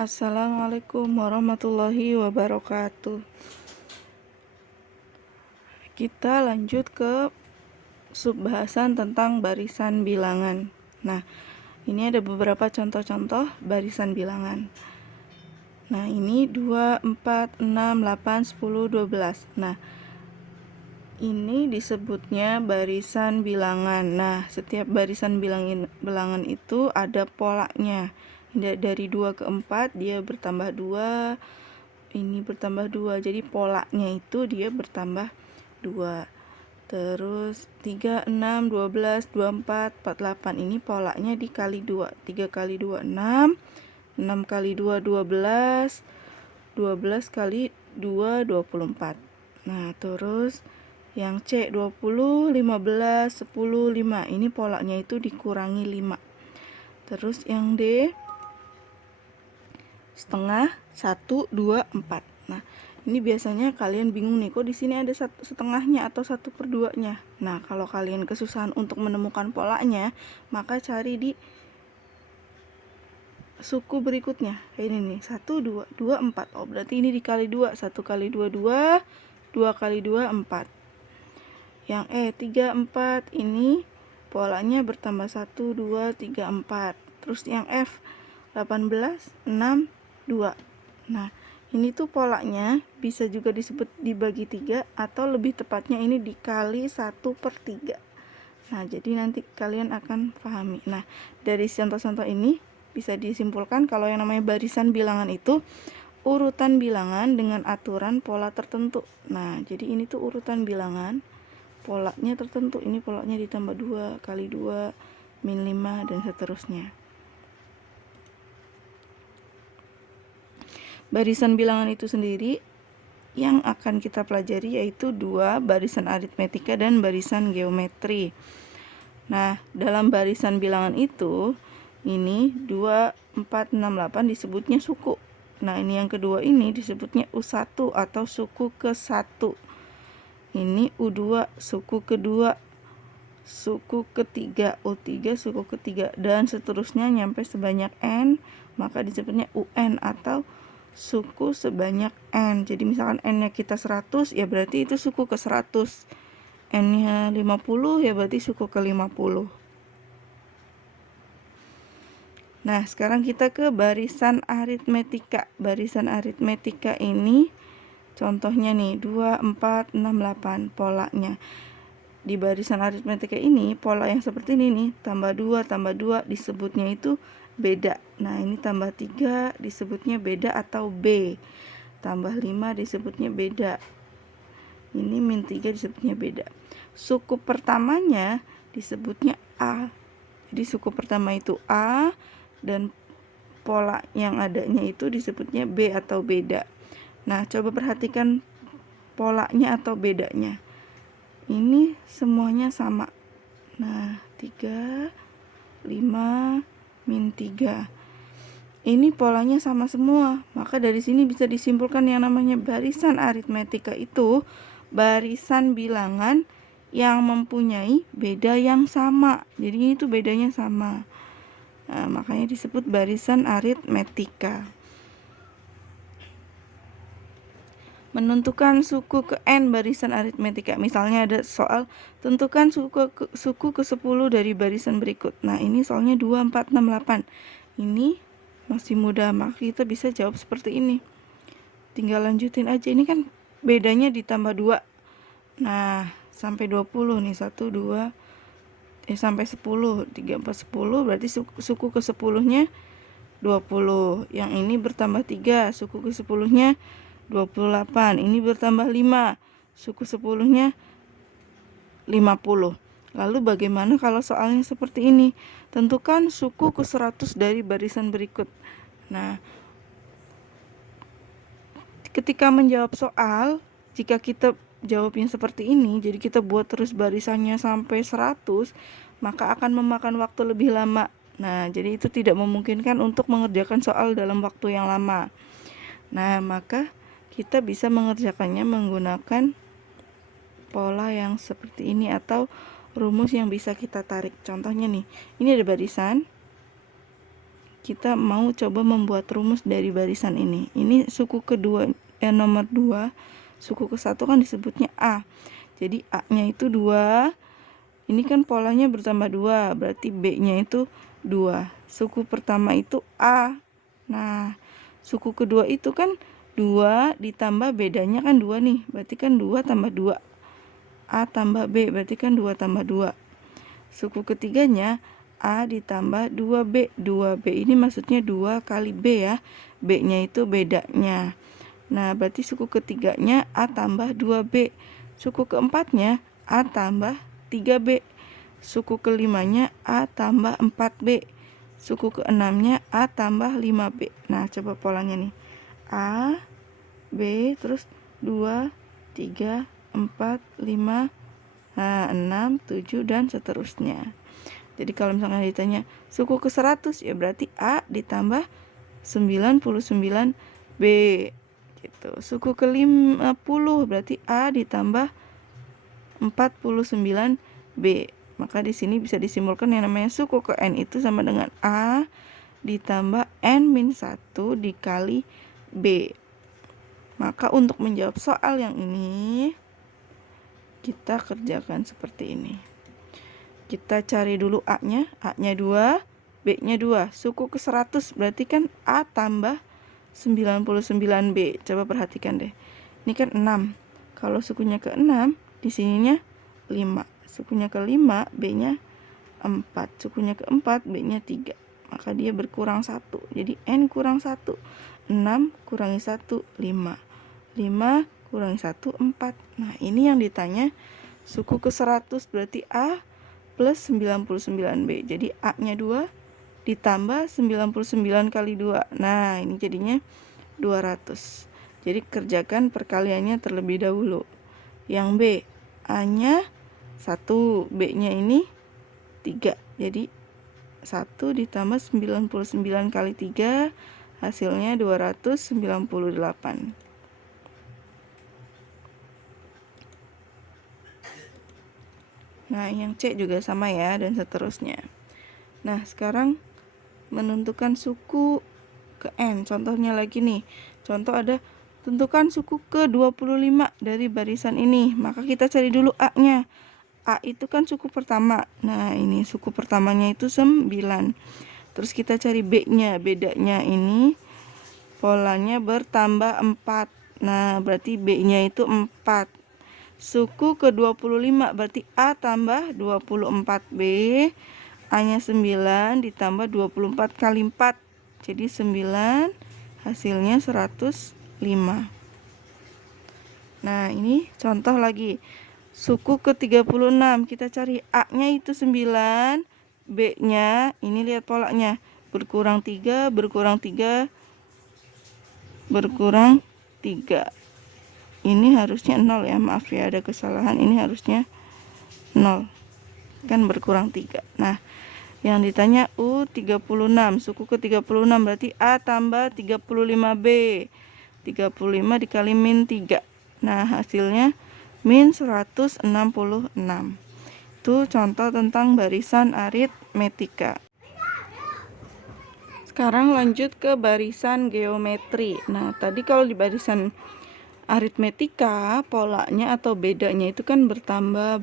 Assalamualaikum warahmatullahi wabarakatuh. Kita lanjut ke subbahasan tentang barisan bilangan. Nah, ini ada beberapa contoh-contoh barisan bilangan. Nah, ini 2, 4, 6, 8, 10, 12. Nah, ini disebutnya barisan bilangan. Nah, setiap barisan bilangan itu ada polanya. Dari 2 ke 4 dia bertambah 2, ini bertambah 2. Jadi polanya itu dia bertambah 2. Terus 3, 6, 12, 24, 48. Ini polanya dikali 2. 3 kali 2, 6. 6 kali 2, 12. 12 kali 2, 24. Nah, terus yang C 20, 15, 10, 5. Ini polanya itu dikurangi 5. Terus yang D setengah, 1, 2, 4. Nah, ini biasanya kalian bingung nih, kok di sini ada setengahnya atau 1/2-nya. Nah, kalau kalian kesusahan untuk menemukan polanya, maka cari di suku berikutnya. Kayak ini nih, 1, 2, 2, 4. Oh, berarti ini dikali 2. 1 kali 2, 2. 2 kali 2, 4. Yang E 3, 4. Ini polanya bertambah 1, 2, 3, 4. Terus yang F 18, 6, 2. Nah, ini tuh polanya bisa juga disebut dibagi 3 atau lebih tepatnya ini dikali 1/3. Nah, jadi nanti kalian akan pahami. Nah, dari contoh-contoh ini bisa disimpulkan kalau yang namanya barisan bilangan itu urutan bilangan dengan aturan pola tertentu. Nah, jadi ini tuh urutan bilangan, polanya tertentu. Ini polanya ditambah 2 kali 2 min 5 dan seterusnya. Barisan bilangan itu sendiri yang akan kita pelajari yaitu 2 barisan aritmetika dan barisan geometri. Nah, dalam barisan bilangan itu ini 2, 4, 6, 8 disebutnya suku. Nah, ini yang kedua ini disebutnya U1 atau suku ke-1. Ini U2 suku kedua, suku ketiga, U3 suku ketiga, dan seterusnya nyampe sebanyak N, maka disebutnya UN atau suku sebanyak N. Jadi misalkan N-nya kita 100, ya berarti itu suku ke-100. N-nya 50, ya berarti suku ke-50. Nah, sekarang kita ke barisan aritmetika. Barisan aritmetika ini contohnya nih, 2, 4, 6, 8 polanya. Di barisan aritmetika ini, pola yang seperti ini nih, tambah 2, tambah 2 disebutnya itu beda. Nah, ini tambah 3 disebutnya beda atau B. Tambah 5 disebutnya beda. Ini min 3 disebutnya beda. Suku pertamanya disebutnya A. Jadi suku pertama itu A dan pola yang adanya itu disebutnya B atau beda. Nah, coba perhatikan polanya atau bedanya. Ini semuanya sama. Nah, 3, 5, min 3. Ini polanya sama semua. Maka dari sini bisa disimpulkan yang namanya barisan aritmetika itu barisan bilangan yang mempunyai beda yang sama. Jadi ini tuh bedanya sama. Nah, makanya disebut barisan aritmetika. Menentukan suku ke N barisan aritmetika. Misalnya ada soal tentukan suku ke-10 dari barisan berikut. Nah, ini soalnya 2, 4, 6, 8. Ini masih mudah, maka kita bisa jawab seperti ini. Tinggal lanjutin aja. Ini kan bedanya ditambah 2. Nah, sampai 20 nih. 1, 2, sampai 10. 3, 4, 10. Berarti suku ke-10-nya 20. Yang ini bertambah 3. Suku ke-10-nya 28. Ini bertambah 5. Suku 10-nya 50. Lalu bagaimana kalau soalnya seperti ini? Tentukan suku ke-100 dari barisan berikut. Nah, ketika menjawab soal, jika kita jawabnya seperti ini, jadi kita buat terus barisannya sampai 100, maka akan memakan waktu lebih lama. Nah, jadi itu tidak memungkinkan untuk mengerjakan soal dalam waktu yang lama. Nah, maka kita bisa mengerjakannya menggunakan pola yang seperti ini atau rumus yang bisa kita tarik. Contohnya nih, ini ada barisan kita mau coba membuat rumus dari barisan ini. Ini suku kedua, nomor 2, suku ke-1 kan disebutnya A. Jadi A-nya itu 2. Ini kan polanya bertambah 2, berarti B-nya itu 2. Suku pertama itu A. Nah, suku kedua itu kan 2 ditambah bedanya kan 2 nih. Berarti kan 2 tambah 2. A tambah B, berarti kan 2 tambah 2. Suku ketiganya A ditambah 2B. 2B ini maksudnya 2 kali B ya. B-nya itu bedanya. Nah, berarti suku ketiganya A tambah 2B. Suku keempatnya A tambah 3B. Suku kelimanya A tambah 4B. Suku keenamnya A tambah 5B. Nah, coba polanya nih. A, B, terus 2, 3, 4, 5, 6, 7, dan seterusnya. Jadi kalau misalnya ditanya suku ke-100, ya berarti A ditambah 99B. Gitu. Suku ke-50 berarti A ditambah 49B. Maka di sini bisa disimpulkan yang namanya suku ke N itu sama dengan A ditambah N-1 dikali B. Maka untuk menjawab soal yang ini, kita kerjakan seperti ini. Kita cari dulu A-nya. A-nya 2, B-nya 2. Suku ke-100 berarti kan A tambah 99B. Coba perhatikan deh. Ini kan 6. Kalau sukunya ke-6, di sininya 5. Sukunya ke-5, B-nya 4. Sukunya ke-4, B-nya 3. Maka dia berkurang 1. Jadi N kurang 1. 6 kurangi 1, 5. 5 kurangi 1, 4. Nah, ini yang ditanya suku ke-100 berarti A plus 99B. Jadi A-nya 2 ditambah 99 kali 2. Nah, ini jadinya 200. Jadi kerjakan perkaliannya terlebih dahulu. Yang B, A-nya 1, B-nya ini 3. Jadi 1 ditambah 99 kali 3, hasilnya 298. Nah, yang C juga sama ya, dan seterusnya. Nah, sekarang menentukan suku ke N. Contohnya lagi nih. Contoh ada tentukan suku ke-25 dari barisan ini. Maka kita cari dulu A-nya. A itu kan suku pertama. Nah, ini suku pertamanya itu 9. Terus kita cari B-nya. Bedanya ini polanya bertambah 4. Nah, berarti B-nya itu 4. Suku ke-25 berarti A tambah 24B. A-nya 9 ditambah 24 kali 4. Jadi 9, hasilnya 105. Nah, ini contoh lagi. Suku ke-36, kita cari A-nya itu 9, B-nya, ini lihat polanya. Berkurang 3, berkurang 3, berkurang 3. Ini harusnya 0 ya, maaf ya ada kesalahan. Ini harusnya 0. Kan berkurang 3. Nah, yang ditanya U36, suku ke-36 berarti A tambah 35B. 35 dikali min 3. Nah, hasilnya min 166. Itu contoh tentang barisan aritmetika. Sekarang lanjut ke barisan geometri. Nah, tadi kalau di barisan aritmetika, polanya atau bedanya itu kan bertambah.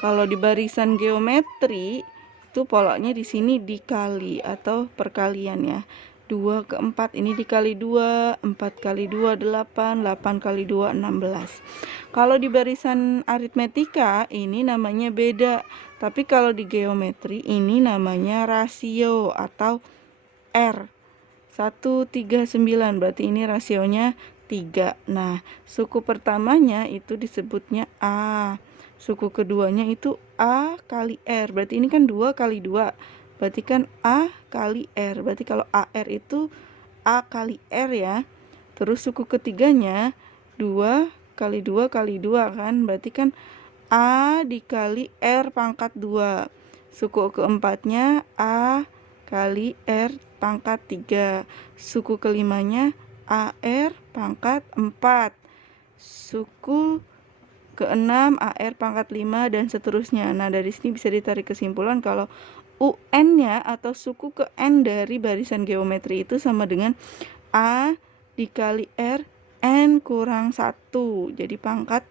Kalau di barisan geometri, itu polanya di sini dikali atau perkalian ya. 2 ke 4 ini dikali 2, 4 kali 2 8, 8 kali 2 16. Kalau di barisan aritmetika ini namanya beda. Tapi kalau di geometri ini namanya rasio atau R. 139 berarti ini rasionya 3. Nah, suku pertamanya itu disebutnya A. Suku keduanya itu A kali R. Berarti ini kan 2 kali 2. Berarti kan A kali R. Berarti kalau AR itu A kali R ya. Terus suku ketiganya 2 kali 2 kali 2 kan. Berarti kan A dikali R pangkat 2. Suku keempatnya A kali R pangkat 3. Suku kelimanya AR pangkat 4. Suku ke-6 AR pangkat 5 dan seterusnya. Nah, dari sini bisa ditarik kesimpulan kalau UN-nya atau suku ke N dari barisan geometri itu sama dengan A dikali R N kurang 1. Jadi pangkat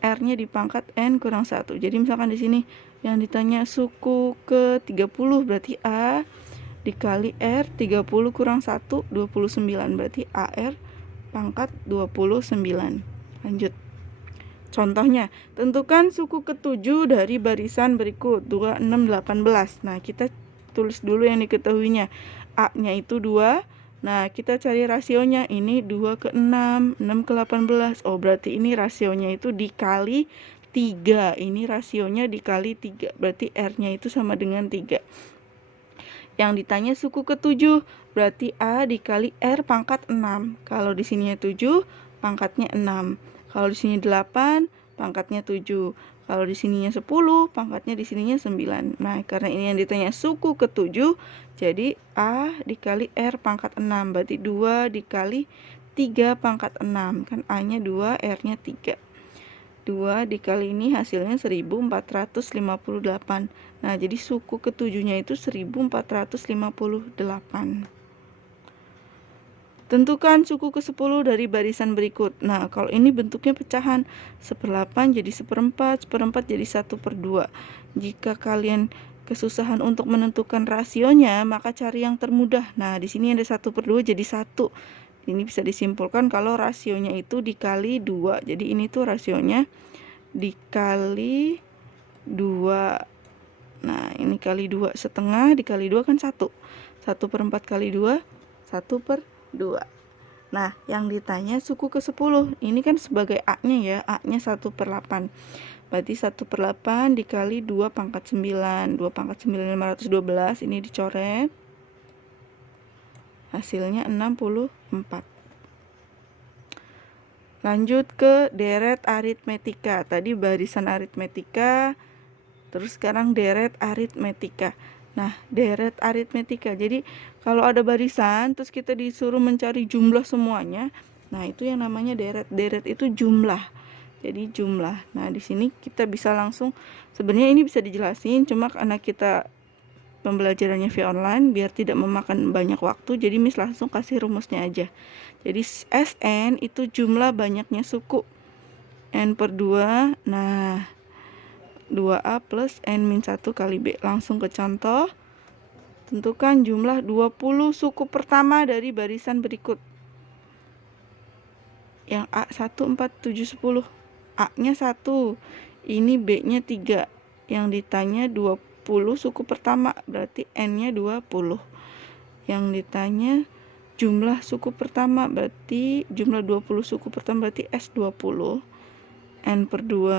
R-nya dipangkat N kurang 1. Jadi misalkan di sini yang ditanya suku ke 30 berarti A dikali R 30 kurang 1 29, berarti AR pangkat 29. Lanjut. Contohnya, tentukan suku ke-7 dari barisan berikut 2, 6, 18. Nah, kita tulis dulu yang diketahuinya. A-nya itu 2. Nah, kita cari rasionya. Ini 2 ke 6, 6 ke 18. Oh, berarti ini rasionya itu dikali 3. Ini rasionya dikali 3. Berarti R-nya itu sama dengan 3. Yang ditanya suku ke-7, berarti A dikali R pangkat 6. Kalau di sininya 7, pangkatnya 6. Kalau di sini 8, pangkatnya 7. Kalau di sininya 10, pangkatnya di sininya 9. Nah, karena ini yang ditanya suku ke-7, jadi A dikali R pangkat 6. Berarti 2 dikali 3 pangkat 6. Kan A-nya 2, R-nya 3. 2 dikali ini hasilnya 1458. Nah, jadi suku ke-7-nya itu 1458. Tentukan suku ke-10 dari barisan berikut. Nah, kalau ini bentuknya pecahan. 1/8 jadi 1/4, 1/4 jadi 1/2. Jika kalian kesusahan untuk menentukan rasionya, maka cari yang termudah. Nah, di sini ada 1/2 jadi 1. Ini bisa disimpulkan kalau rasionya itu dikali 2. Jadi ini tuh rasionya dikali 2. Nah, ini kali 2 setengah dikali 2 kan 1. 1/4 kali 2, 1/2. Nah, yang ditanya suku ke-10. Ini kan sebagai A-nya ya. A-nya 1/8. Berarti 1/8 dikali 2 pangkat 9. 2 pangkat 9, 512. Ini dicoret. Hasilnya 64. Lanjut ke deret aritmetika. Tadi barisan aritmetika, terus sekarang deret aritmetika. Nah, deret aritmetika. Jadi, kalau ada barisan, terus kita disuruh mencari jumlah semuanya. Nah, itu yang namanya deret. Deret itu jumlah. Jadi, jumlah. Nah, di sini kita bisa langsung, sebenarnya ini bisa dijelasin, cuma karena kita pembelajarannya via online, biar tidak memakan banyak waktu, jadi Miss langsung kasih rumusnya aja. Jadi, SN itu jumlah banyaknya suku. N/2, nah 2A plus N-1 kali B. Langsung ke contoh. Tentukan jumlah 20 suku pertama dari barisan berikut. Yang A 1, 4, 7, 10. A-nya 1. Ini B-nya 3. Yang ditanya 20 suku pertama. Berarti N-nya 20. Yang ditanya jumlah suku pertama. Berarti jumlah 20 suku pertama berarti S20. N/2.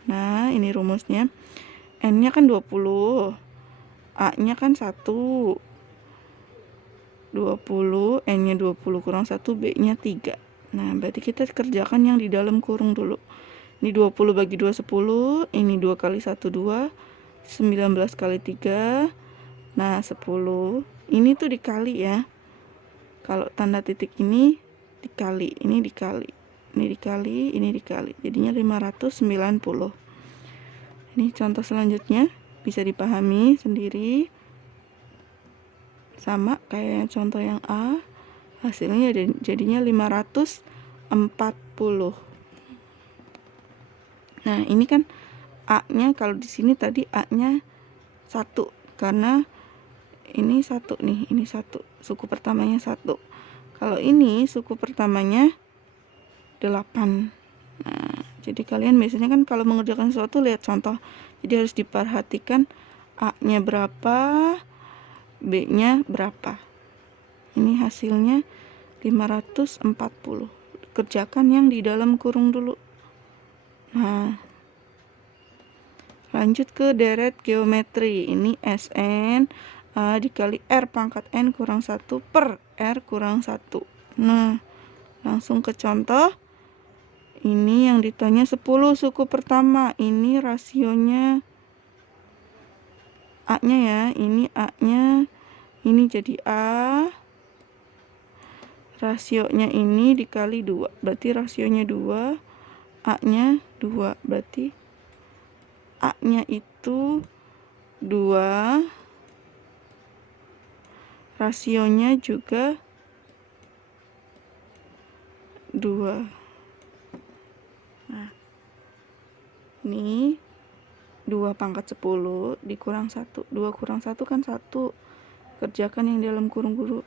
Nah, ini rumusnya. N-nya kan 20. A-nya kan 1. 20, N-nya 20 kurang 1, B-nya 3. Nah, berarti kita kerjakan yang di dalam kurung dulu. Ini 20 bagi 2, 10. Ini 2 kali 1, 2. 19 kali 3. Nah, 10. Ini tuh dikali ya. Kalau tanda titik ini dikali, ini dikali. Ini dikali, ini dikali. Jadinya 590. Ini contoh selanjutnya bisa dipahami sendiri. Sama kayak contoh yang A. Hasilnya jadinya 540. Nah, ini kan A-nya, kalau di sini tadi A-nya 1 karena ini 1 nih, ini 1. Suku pertamanya 1. Kalau ini suku pertamanya 8. Nah, jadi kalian biasanya kan kalau mengerjakan sesuatu lihat contoh. Jadi harus diperhatikan A-nya berapa, B-nya berapa. Ini hasilnya 540. Kerjakan yang di dalam kurung dulu. Nah, lanjut ke deret geometri. Ini SN A dikali R pangkat N kurang 1 per R kurang 1. Nah, langsung ke contoh. Ini yang ditanya 10 suku pertama. Ini rasionya A-nya ya. Ini A-nya. Ini jadi A. Rasionya ini dikali 2. Berarti rasionya 2. A-nya 2. Berarti A-nya itu 2, rasionya juga 2. Nah, ini 2 pangkat 10 dikurang 1. 2 kurang 1 kan 1. Kerjakan yang dalam kurung dulu.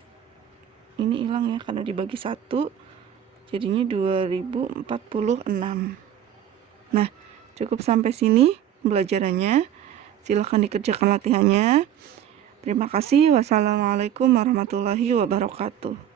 Ini hilang ya karena dibagi 1. Jadinya 2046. Nah, cukup sampai sini pembelajarannya. Silahkan dikerjakan latihannya. Terima kasih. Wassalamualaikum warahmatullahi wabarakatuh.